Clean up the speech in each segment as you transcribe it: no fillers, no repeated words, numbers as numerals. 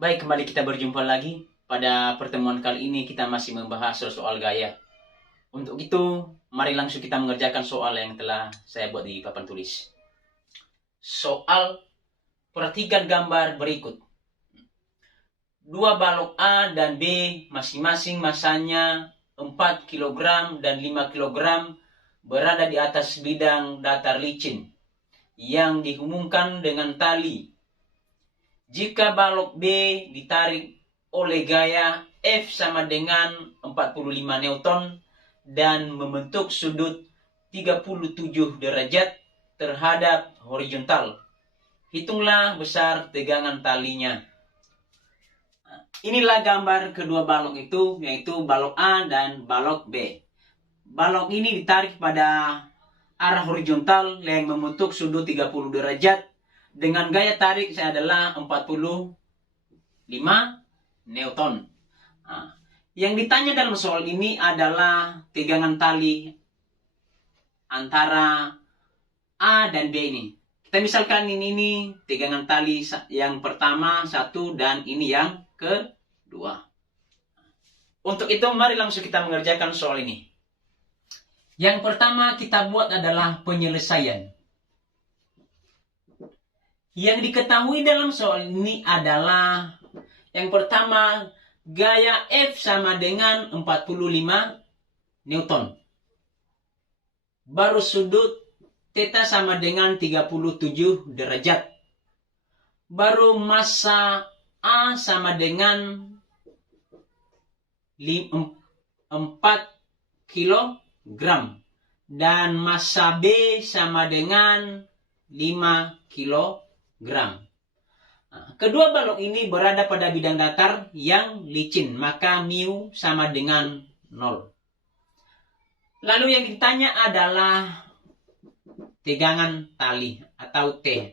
Baik, kembali kita berjumpa lagi. Pada pertemuan kali ini kita masih membahas soal gaya. Untuk itu, mari langsung kita mengerjakan soal yang telah saya buat di papan tulis. Soal, perhatikan gambar berikut. Dua balok A dan B masing-masing masanya 4 kg dan 5 kg berada di atas bidang datar licin yang dihubungkan dengan tali. Jika balok B ditarik oleh gaya F sama dengan 45 Newton dan membentuk sudut 37 derajat terhadap horizontal. Hitunglah besar tegangan talinya. Inilah gambar kedua balok itu, yaitu balok A dan balok B. Balok ini ditarik pada arah horizontal yang membentuk sudut 30 derajat dengan gaya tarik adalah 45 Newton. Nah, yang ditanya dalam soal ini adalah tegangan tali antara A dan B ini. Kita misalkan ini tegangan tali yang pertama 1 dan ini yang kedua. Untuk itu mari langsung kita mengerjakan soal ini. Yang pertama kita buat adalah penyelesaian. Yang diketahui dalam soal ini adalah yang pertama, gaya F sama dengan 45 Newton. Baru sudut theta sama dengan 37 derajat. Baru massa A sama dengan 4 kilogram. Dan massa B sama dengan 5 kilogram. Kedua balok ini berada pada bidang datar yang licin, maka mu sama dengan 0. Lalu yang ditanya adalah tegangan tali atau T.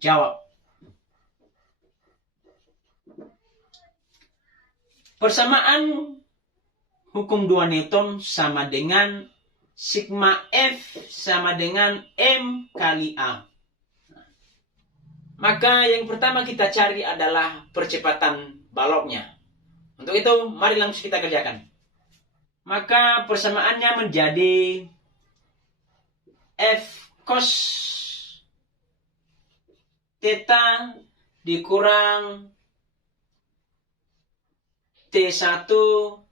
Jawab. Persamaan hukum 2 Newton sama dengan sigma F sama dengan M kali A. Maka yang pertama kita cari adalah percepatan baloknya. Untuk itu, mari langsung kita kerjakan. Maka persamaannya menjadi F cos theta dikurang T1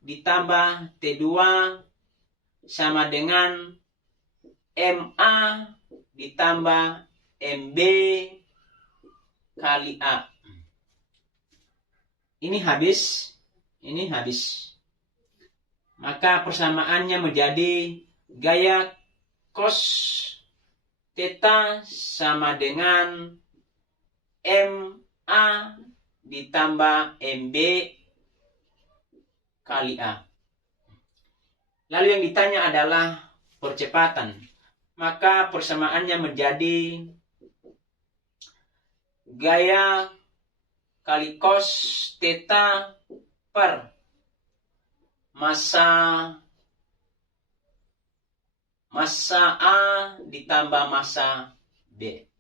ditambah T2 sama dengan MA ditambah MB kali A. Ini habis. Maka persamaannya menjadi gaya cos theta sama dengan MA ditambah MB kali A. Lalu yang ditanya adalah percepatan. Maka persamaannya menjadi gaya kali cos theta per massa A ditambah massa B.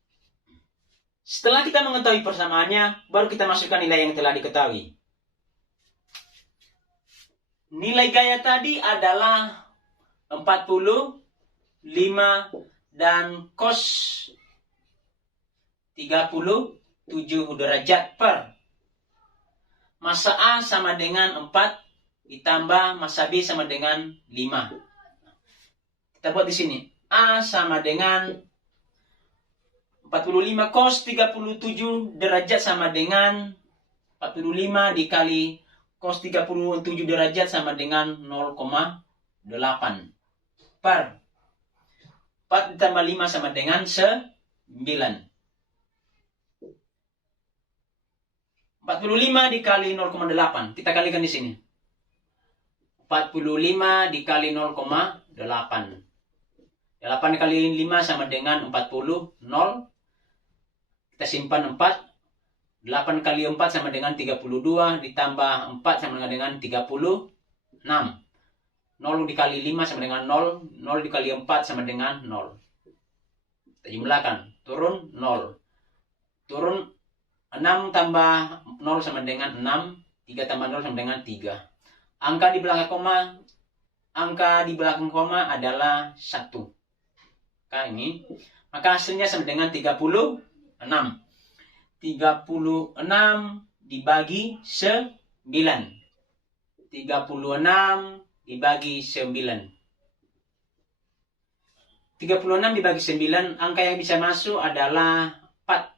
Setelah kita mengetahui persamaannya, baru kita masukkan nilai yang telah diketahui. Nilai gaya tadi adalah 45 dan cos 37 derajat per massa A sama dengan 4 ditambah massa B sama dengan 5. Kita buat di sini. A sama dengan 45 cos 37 derajat sama dengan 45 dikali cos 37 derajat sama dengan 0,8 per 4 ditambah 5 sama dengan 9. 45 dikali 0,8. Kita kalikan di sini. 45 dikali 0,8. 8 kali 5 sama dengan 40. 0. Kita simpan 4. 8 kali 4 sama dengan 32. Ditambah 4 sama dengan 36. 0 dikali 5 sama dengan 0. 0 dikali 4 sama dengan 0. Kita jumlahkan. Turun 0. Turun 6 tambah 0 sama dengan 6. 3 tambah 0 sama dengan 3. Angka di belakang koma adalah 1. Ini. Maka hasilnya sama dengan 36. 36 dibagi 9. 36 dibagi 9. 36 dibagi 9, angka yang bisa masuk adalah 4.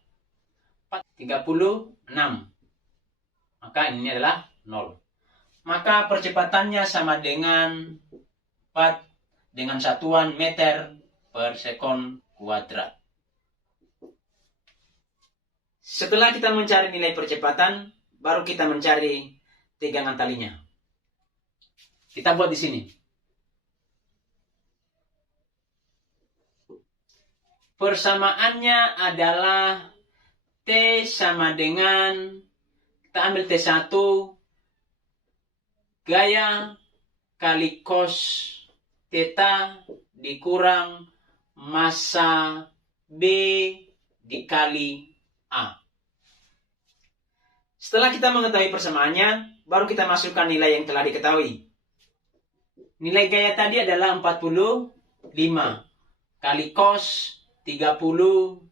36. Maka ini adalah 0. Maka percepatannya sama dengan 4 dengan satuan meter per sekon kuadrat. Setelah kita mencari nilai percepatan, baru kita mencari tegangan talinya. Kita buat di sini. Persamaannya adalah T sama dengan, kita ambil T1, gaya kali cos theta dikurang massa B dikali A. Setelah kita mengetahui persamaannya, baru kita masukkan nilai yang telah diketahui. Nilai gaya tadi adalah 45 kali cos 37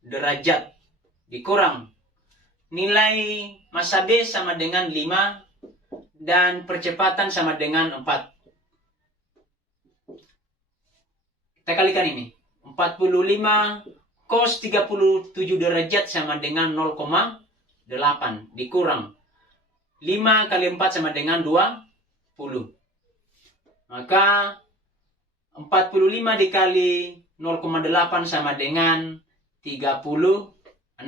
derajat dikurang nilai massa B sama dengan 5 dan percepatan sama dengan 4. Kita kalikan ini. 45 cos 37 derajat sama dengan 0,8 dikurang 5 kali 4 sama dengan 20. Maka 45 dikali 0,8 sama dengan 36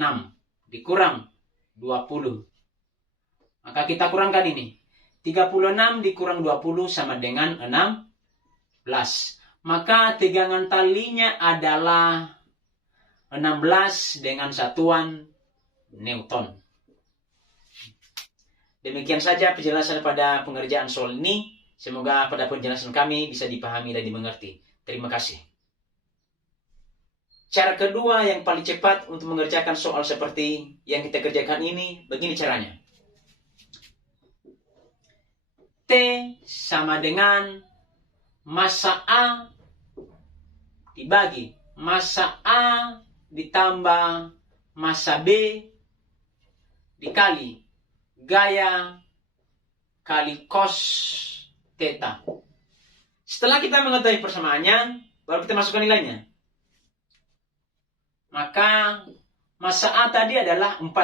dikurang 20. Maka kita kurangkan ini. 36 dikurang 20 sama dengan 16. Maka tegangan talinya adalah 16 dengan satuan Newton. Demikian saja penjelasan pada pengerjaan soal ini. Semoga pada penjelasan kami bisa dipahami dan dimengerti. Terima kasih. Cara kedua yang paling cepat untuk mengerjakan soal seperti yang kita kerjakan ini, begini caranya. T sama dengan massa A dibagi massa A ditambah massa B dikali gaya kali cos theta. Setelah kita mengetahui persamaannya, baru kita masukkan nilainya. Maka massa A tadi adalah 4.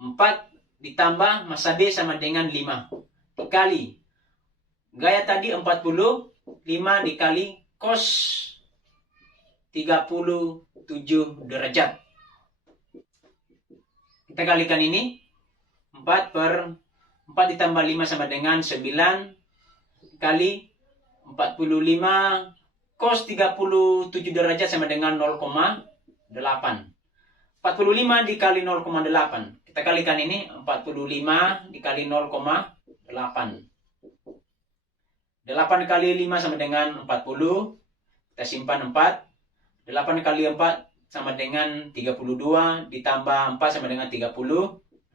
4 ditambah massa B sama dengan 5. Dikali gaya tadi 45 dikali cos 37 derajat. Kita kalikan ini. 4 ditambah 5 sama dengan 9 kali 45 cos 37 derajat sama dengan 0,8. 45 dikali 0,8. Kita kalikan ini. 45 dikali 0,8. 8 kali 5 sama dengan 40. Kita simpan 4. 8 kali 4 sama dengan 32. Ditambah 4 sama dengan 36.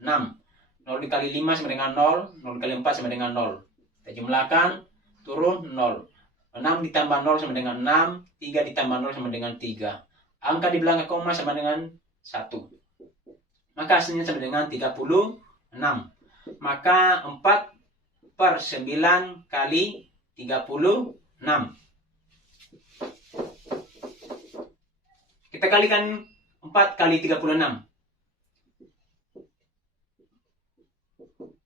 0 dikali 5 sama dengan 0. 0 dikali 4 sama dengan 0. Kita jumlahkan. Turun 0. 6 ditambah 0 sama dengan 6. 3 ditambah 0 sama dengan 3. Angka di belakang koma sama dengan 1. Maka hasilnya sama dengan 36. Maka 4/9 kali 36. Kita kalikan 4 kali 36.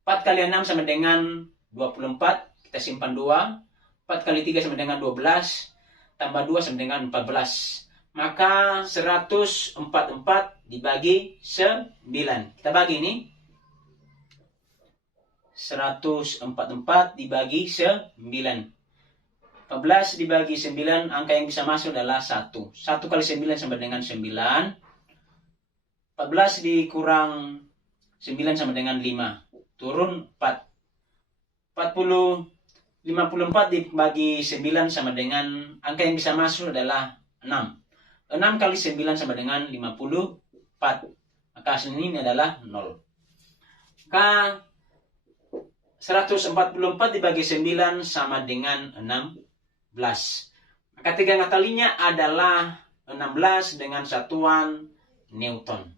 4 kali 6 sama dengan 24. Kita simpan 2. 4 kali 3 sama dengan 12. Tambah 2 sama dengan 14. Maka 144 dibagi 9. Kita bagi ini. 144 dibagi 9. 14 dibagi 9, angka yang bisa masuk adalah 1. 1 kali 9 sama dengan 9. 14 dikurang 9 sama dengan 5. Turun 4. 54 dibagi 9 sama dengan, angka yang bisa masuk adalah 6. 6 kali 9 sama dengan 54. Maka hasilnya ini adalah 0. Maka 144 dibagi 9 sama dengan 16. Maka 3 ngakalinya adalah 16 dengan satuan Newton.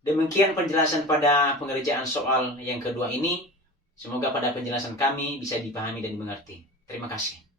Demikian penjelasan pada pengerjaan soal yang kedua ini. Semoga pada penjelasan kami bisa dipahami dan dimengerti. Terima kasih.